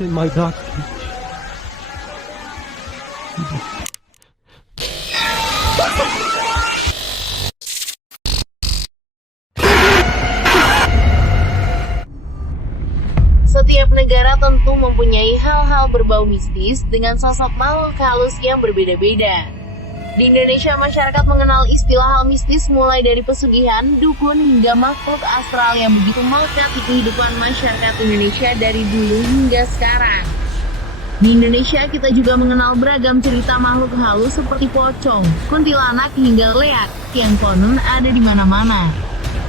in my dark Setiap negara tentu mempunyai hal-hal berbau mistis dengan sosok makhluk halus yang berbeda-beda. Di Indonesia, masyarakat mengenal istilah hal mistis mulai dari pesugihan, dukun, hingga makhluk astral yang begitu melekat di kehidupan masyarakat Indonesia dari dulu hingga sekarang. Di Indonesia, kita juga mengenal beragam cerita makhluk halus seperti pocong, kuntilanak, hingga leak yang konon ada di mana-mana.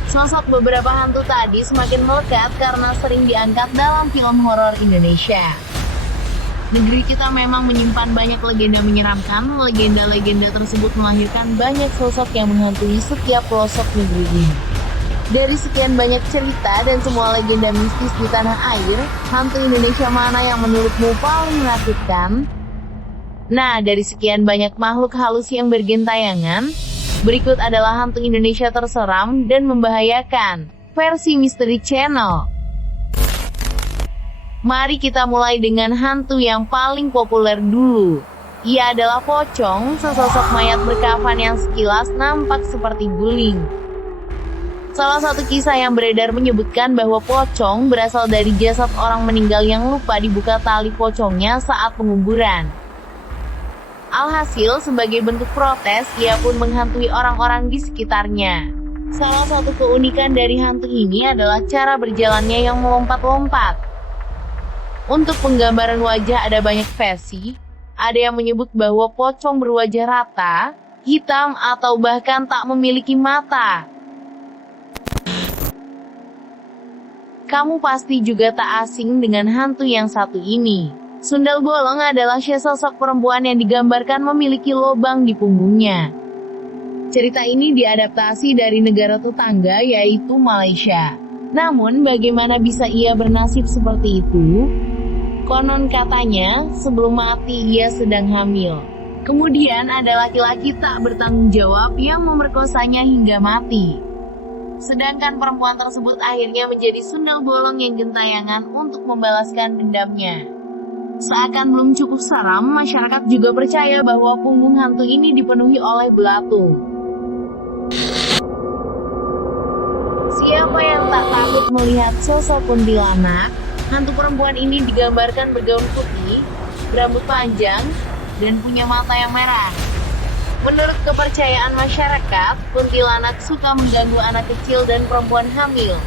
Sosok beberapa hantu tadi semakin melekat karena sering diangkat dalam film horor Indonesia. Negeri kita memang menyimpan banyak legenda menyeramkan. Legenda-legenda tersebut melahirkan banyak sosok yang menghantui setiap pelosok negeri ini. Dari sekian banyak cerita dan semua legenda mistis di tanah air, hantu Indonesia mana yang menurutmu paling menakutkan? Nah, dari sekian banyak makhluk halus yang bergentayangan, berikut adalah hantu Indonesia terseram dan membahayakan, versi Misteri Channel. Mari kita mulai dengan hantu yang paling populer dulu. Ia adalah pocong, sesosok mayat berkafan yang sekilas nampak seperti guling. Salah satu kisah yang beredar menyebutkan bahwa pocong berasal dari jasad orang meninggal yang lupa dibuka tali pocongnya saat penguburan. Alhasil, sebagai bentuk protes, ia pun menghantui orang-orang di sekitarnya. Salah satu keunikan dari hantu ini adalah cara berjalannya yang melompat-lompat. Untuk penggambaran wajah ada banyak versi. Ada yang menyebut bahwa pocong berwajah rata, hitam, atau bahkan tak memiliki mata. Kamu pasti juga tak asing dengan hantu yang satu ini. Sundel bolong adalah sosok perempuan yang digambarkan memiliki lubang di punggungnya. Cerita ini diadaptasi dari negara tetangga yaitu Malaysia. Namun bagaimana bisa ia bernasib seperti itu? Konon katanya, sebelum mati ia sedang hamil. Kemudian ada laki-laki tak bertanggung jawab yang memerkosanya hingga mati. Sedangkan perempuan tersebut akhirnya menjadi sundel bolong yang gentayangan untuk membalaskan dendamnya. Seakan belum cukup seram, masyarakat juga percaya bahwa punggung hantu ini dipenuhi oleh belatung. Siapa yang tak takut melihat sosok kuntilanak? Hantu perempuan ini digambarkan bergaun putih, berambut panjang, dan punya mata yang merah. Menurut kepercayaan masyarakat, kuntilanak suka mengganggu anak kecil dan perempuan hamil.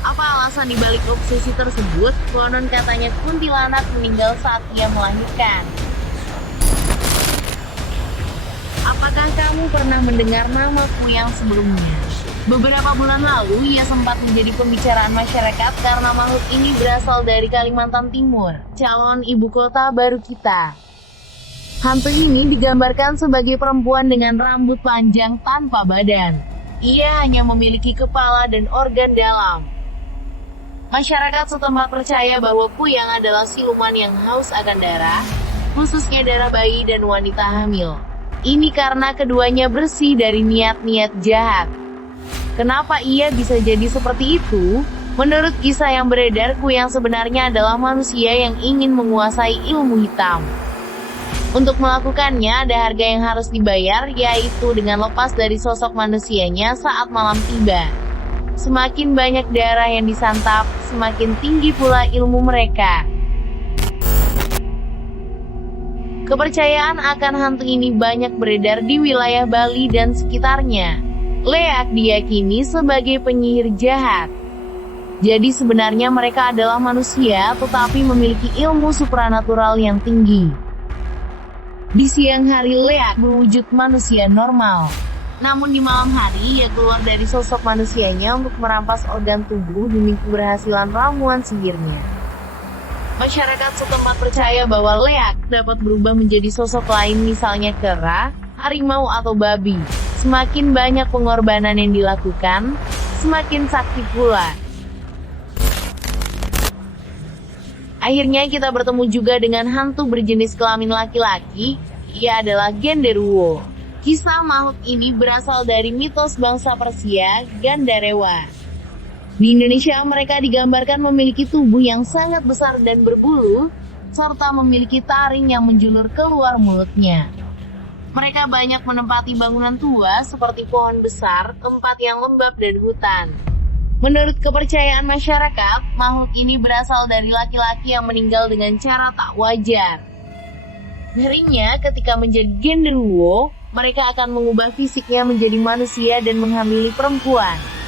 Apa alasan dibalik obsesi tersebut? Konon katanya kuntilanak meninggal saat ia melahirkan. Apakah kamu pernah mendengar nama Kuyang sebelumnya? Beberapa bulan lalu, ia sempat menjadi pembicaraan masyarakat karena makhluk ini berasal dari Kalimantan Timur, calon ibu kota baru kita. Hantu ini digambarkan sebagai perempuan dengan rambut panjang tanpa badan. Ia hanya memiliki kepala dan organ dalam. Masyarakat setempat percaya bahwa Kuyang adalah siluman yang haus akan darah, khususnya darah bayi dan wanita hamil. Ini karena keduanya bersih dari niat-niat jahat. Kenapa ia bisa jadi seperti itu? Menurut kisah yang beredar, Kuyang sebenarnya adalah manusia yang ingin menguasai ilmu hitam. Untuk melakukannya, ada harga yang harus dibayar, yaitu dengan lepas dari sosok manusianya saat malam tiba. Semakin banyak darah yang disantap, semakin tinggi pula ilmu mereka. Kepercayaan akan hantu ini banyak beredar di wilayah Bali dan sekitarnya. Leak diyakini sebagai penyihir jahat. Jadi sebenarnya mereka adalah manusia, tetapi memiliki ilmu supranatural yang tinggi. Di siang hari Leak berwujud manusia normal. Namun di malam hari ia keluar dari sosok manusianya untuk merampas organ tubuh demi keberhasilan ramuan sihirnya. Masyarakat setempat percaya bahwa Leak dapat berubah menjadi sosok lain, misalnya kera, harimau atau babi. Semakin banyak pengorbanan yang dilakukan, semakin sakti pula. Akhirnya kita bertemu juga dengan hantu berjenis kelamin laki-laki. Ia adalah Genderuwo. Kisah makhluk ini berasal dari mitos bangsa Persia, Gandarewa. Di Indonesia, mereka digambarkan memiliki tubuh yang sangat besar dan berbulu, serta memiliki taring yang menjulur keluar mulutnya. Mereka banyak menempati bangunan tua seperti pohon besar, tempat yang lembab dan hutan. Menurut kepercayaan masyarakat, makhluk ini berasal dari laki-laki yang meninggal dengan cara tak wajar. Ngerinya, ketika menjadi genderuwo, mereka akan mengubah fisiknya menjadi manusia dan menghamili perempuan.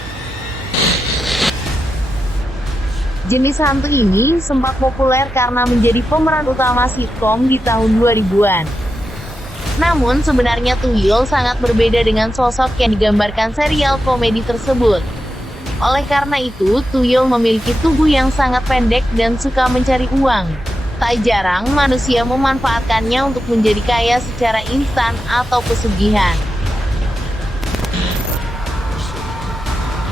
Jenis hantu ini sempat populer karena menjadi pemeran utama sitkom di tahun 2000-an. Namun sebenarnya tuyul sangat berbeda dengan sosok yang digambarkan serial komedi tersebut. Oleh karena itu, tuyul memiliki tubuh yang sangat pendek dan suka mencari uang. Tak jarang manusia memanfaatkannya untuk menjadi kaya secara instan atau pesugihan.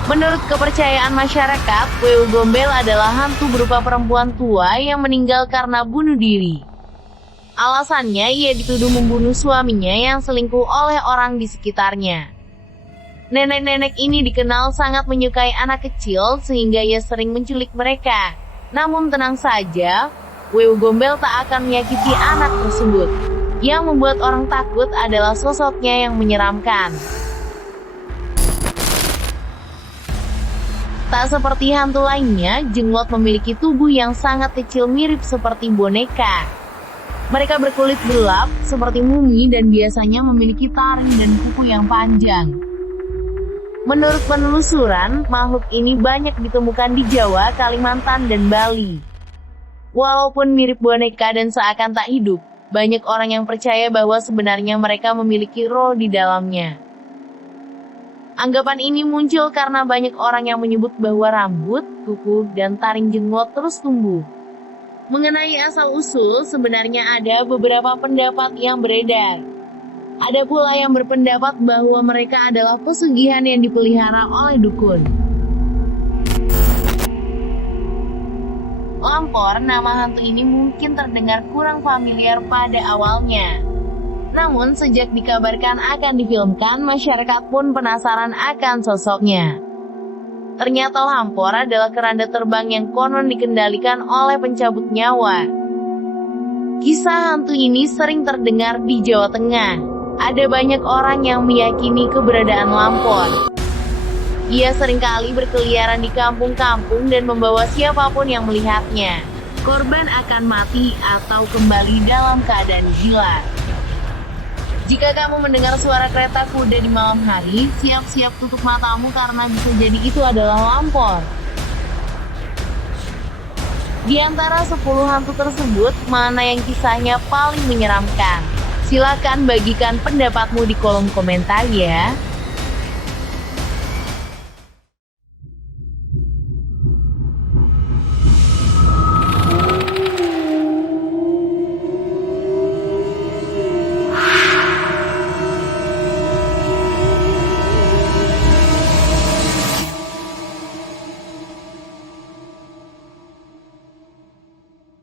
Menurut kepercayaan masyarakat, Wewe Gombel adalah hantu berupa perempuan tua yang meninggal karena bunuh diri. Alasannya, ia dituduh membunuh suaminya yang selingkuh oleh orang di sekitarnya. Nenek-nenek ini dikenal sangat menyukai anak kecil sehingga ia sering menculik mereka. Namun tenang saja, Wewe Gombel tak akan menyakiti anak tersebut. Yang membuat orang takut adalah sosoknya yang menyeramkan. Tak seperti hantu lainnya, jenglot memiliki tubuh yang sangat kecil mirip seperti boneka. Mereka berkulit gelap, seperti mumi dan biasanya memiliki taring dan kuku yang panjang. Menurut penelusuran, makhluk ini banyak ditemukan di Jawa, Kalimantan, dan Bali. Walaupun mirip boneka dan seakan tak hidup, banyak orang yang percaya bahwa sebenarnya mereka memiliki roh di dalamnya. Anggapan ini muncul karena banyak orang yang menyebut bahwa rambut, kuku, dan taring jenglot terus tumbuh. Mengenai asal-usul, sebenarnya ada beberapa pendapat yang beredar. Ada pula yang berpendapat bahwa mereka adalah pesugihan yang dipelihara oleh dukun. Lampor, nama hantu ini mungkin terdengar kurang familiar pada awalnya. Namun sejak dikabarkan akan difilmkan, masyarakat pun penasaran akan sosoknya. Ternyata Lampor adalah keranda terbang yang konon dikendalikan oleh pencabut nyawa. Kisah hantu ini sering terdengar di Jawa Tengah. Ada banyak orang yang meyakini keberadaan Lampor. Ia seringkali berkeliaran di kampung-kampung dan membawa siapapun yang melihatnya. Korban akan mati atau kembali dalam keadaan gila. Jika kamu mendengar suara kereta kuda di malam hari, siap-siap tutup matamu karena bisa jadi itu adalah Lampor. Di antara 10 hantu tersebut, mana yang kisahnya paling menyeramkan? Silakan bagikan pendapatmu di kolom komentar ya.